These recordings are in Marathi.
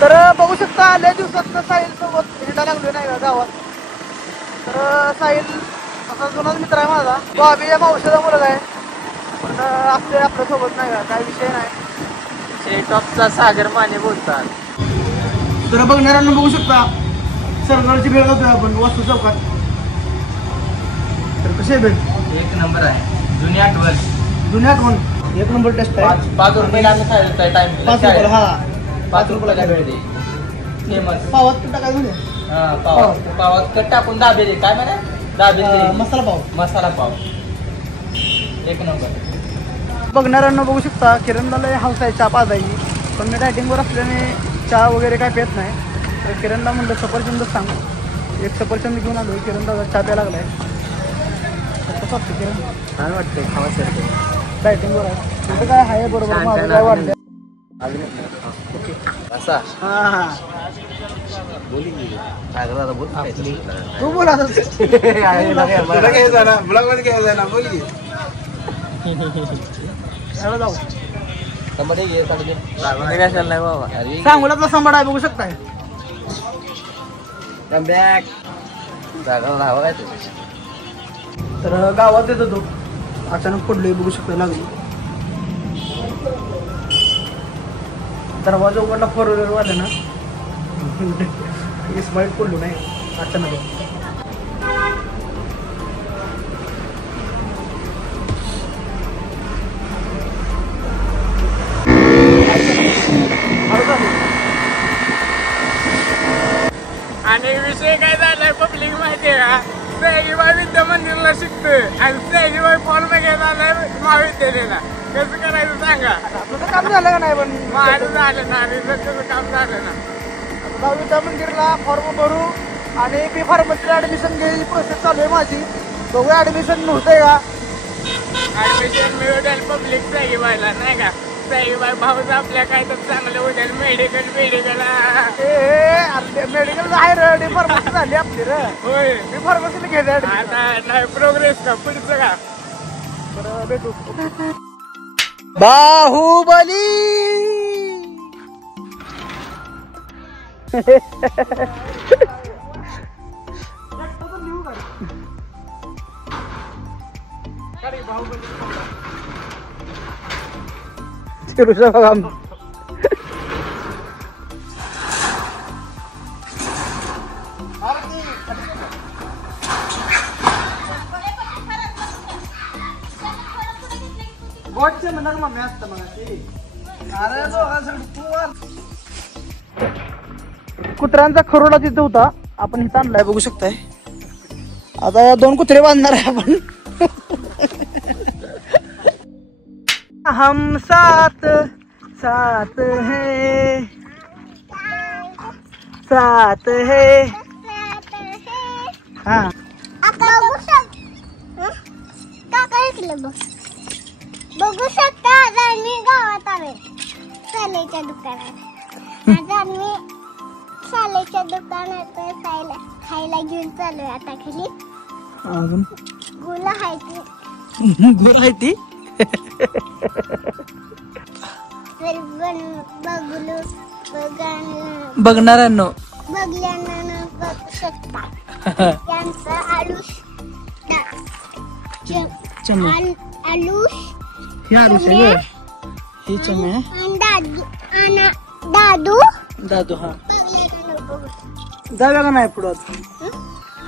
तर बघू शकता आल्या दिवसात साहिल सोबत हिंडा लागलो नाही का गावात. तर साहिल असा जुनाच मित्र आहे माझा. बाबी या मावशीचा मुलगा आहे. पण असते आपल्यासोबत नाही का, काय विषय नाही. टॉपचा सागर माने बोलतात. तर बघणाऱ्यांना बघू शकता सरकारची भेट होतोय आपण वास्तू चौकात. तर कशी आहे भेट? एक नंबर आहे. जुनी आठवण. जुन्या आठवण एक नंबर टेस्ट आहे. 5 रुपयाला आम्ही खायला टाइम 5 रुपयाला. हा 5 रुपयाला काय भेटते फेमस. पावात कुठं काय झालं? हा पावात कट टाकून दाबे दे. काय म्हणा दाबे दे. मसाला पाव. मसाला पाव एक नंबर. बघणाऱ्यांना बघू शकता किरणला हाऊस आहे चहा पाजायची. पण मी डायटिंगवर असल्याने चहा वगैरे काय पित नाही. तर किरणला म्हणलं सफरचंद सांग. एक सफरचंद घेऊन आलो. किरण दादा चहा प्यायला लागलाय. कसं वाटतं किरण? छान वाटतंय खावासारखं. डायटिंगवर आहे तिथं काय आहे बरोबर. माझं काय वाढलं ओके असा. हां हां बोली तू बोला जाऊ. सांगोल्यातला संभाड आहे बघू शकताय. तर गावात येत होतो अचानक पडलोय बघू शकता. लागली दरवाजा उघडला 4 व्हीलर वाले ना. स्माईट पडलो नाही अचानक. आणि विषय काय झालाय पब्लिक माहितीये का? सयाजीबाई विद्या मंदिरला शिकतोय आणि सयाजीबाई फॉर्म घ्यायला आलाय महाविद्यालयाला. कसं करायचं सांगा? तुझं काम झालं का नाही? पण माझं झालं ना. रिसर्चचं काम झालं ना. विद्या मंदिरला फॉर्म भरू आणि बी फार्मसीला ऍडमिशन घ्यायची प्रोसेस चालू आहे माझी. बघू ऍडमिशन होतंय का? ऍडमिशन मिळवतील पब्लिक सयाजीबाईला नाही का? सयाजीबाई भाऊच आपल्या काय तर चांगलं होईल. मेडिकल मेडिकल आहे रे. डी फार्मसी झाली आपली रे. होय डी फार्मसीला घ्यायचं आता नाही प्रोग्रेस का पुढचं का? तर भेटू. बाहुबली बघा. गोटचे म्हणणार मम्मी असतं मग कुत्र्यांचा खरोडा तिथं होता. आपण इथं आणलाय बघू शकताय. आता या 2 कुत्रे बांधणार आहे आपण. हम साथ साथ है साथ है. हा बघू शकता. आज आम्ही गावात आलोय शालेच्या दुकानात. आज आम्ही शालेच्या दुकानात खायला घेऊन चाललोय. आता खाली गुला खायची. गोल आहे ती. बघणाऱ्यांनो बघल्यानं बघू शकता. त्यांचं आलूष आलूष ही आरुष आहे. ही चमे दादू दादू. हा जाऊया का नाही पुढं?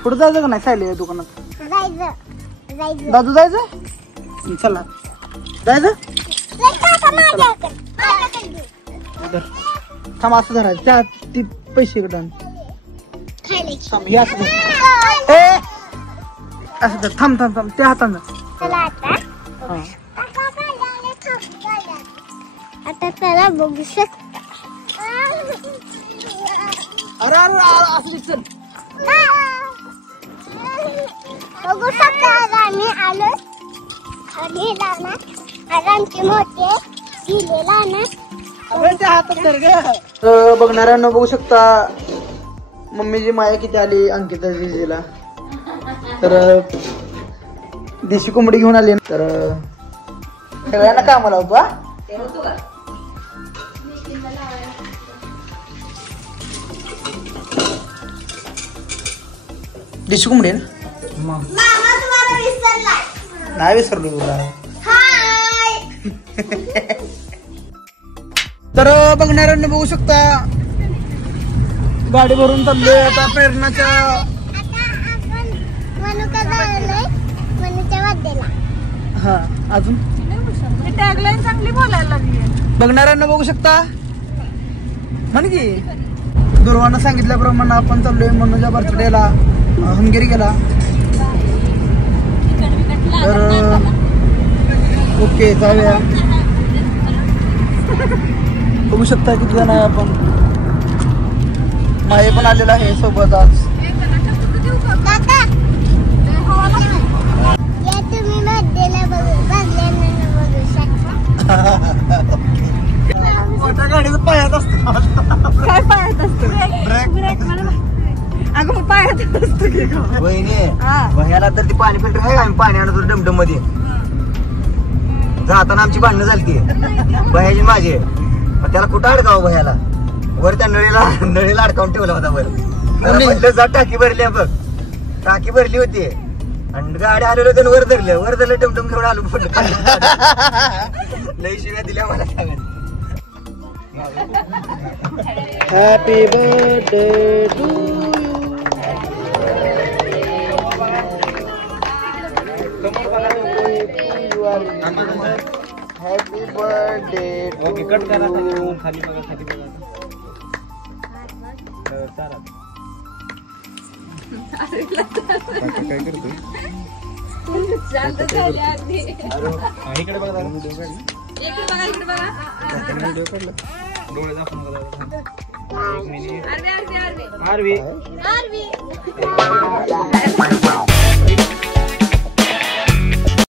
पुढं जायचं का नाही सायले दुकानात? जायचं. दादू जायचं. चला जायचं. थांब असं धरायचं. त्या ती पैसे कडून असं तर थांब थांब थांब. त्या हातानं आता त्याला बघू शकता. अरे असं दिसत. बघू शकता. आज आम्ही आलो खाली राहणार. आज आमचे मोठे दिलेला ना. बघणाऱ्यांना बघू शकता मम्मीची माया किती आली अंकिता जीजीला. तर देशी कोंबडी घेऊन आली. तर सगळ्यांना कामाला होतो. देशी कोंबडी आहे ना? मग मामा तुम्हाला विसरलाय. नाही विसरलो तुला. हाय. तर बघणाऱ्यांना बघू शकता गाडी भरून चाललोय आता प्रेरणाच्या. आता आपण मनुका जायलोय मनुच्या वाद्याला. हा अजून टॅगलाईन चांगली बोलायला लागली. बघणाऱ्यांना बघू शकता म्हण की दुर्वानं सांगितल्याप्रमाणे आपण चाललोय मनोच्या बर्थडेला हंगेरी गेला. तर ओके जाऊया. बघू शकता किती जण आहे आपण. माये पण आलेला आहे सोबत आज. काका या तुम्ही बर्थडेला बघल्यानं बघू शकता. मोठ्या गाडीचं पायात असतं. काय पायात असतो? ब्रेक. अगं मग पायात असतो की गं? वहिनी हा. भैयाला तर ती पाणी फिल्टर आहे का आम्ही पाणी आणतो डमडम मध्ये जाताना आमची भांडणं झालती भैयाची माझी. मग त्याला कुठं अडकावं भैयाला वर त्या नळीला अडकावून ठेवला होता वर. त्याला म्हटलं जा टाकी भरली आहे बघ. टाकी भरली होती आणि गाडी आलेलो त्यानं वर धरलं डमडम घेऊन आलो पडलं. लई शिव्या दिल्या मला त्या गाडीत. Happy birthday to happy birthday. Okay cut करा खाली बघा खाली बघा. इकडे बघा डोळे दाखवून बघा. एक मिनिट आरवी आरवी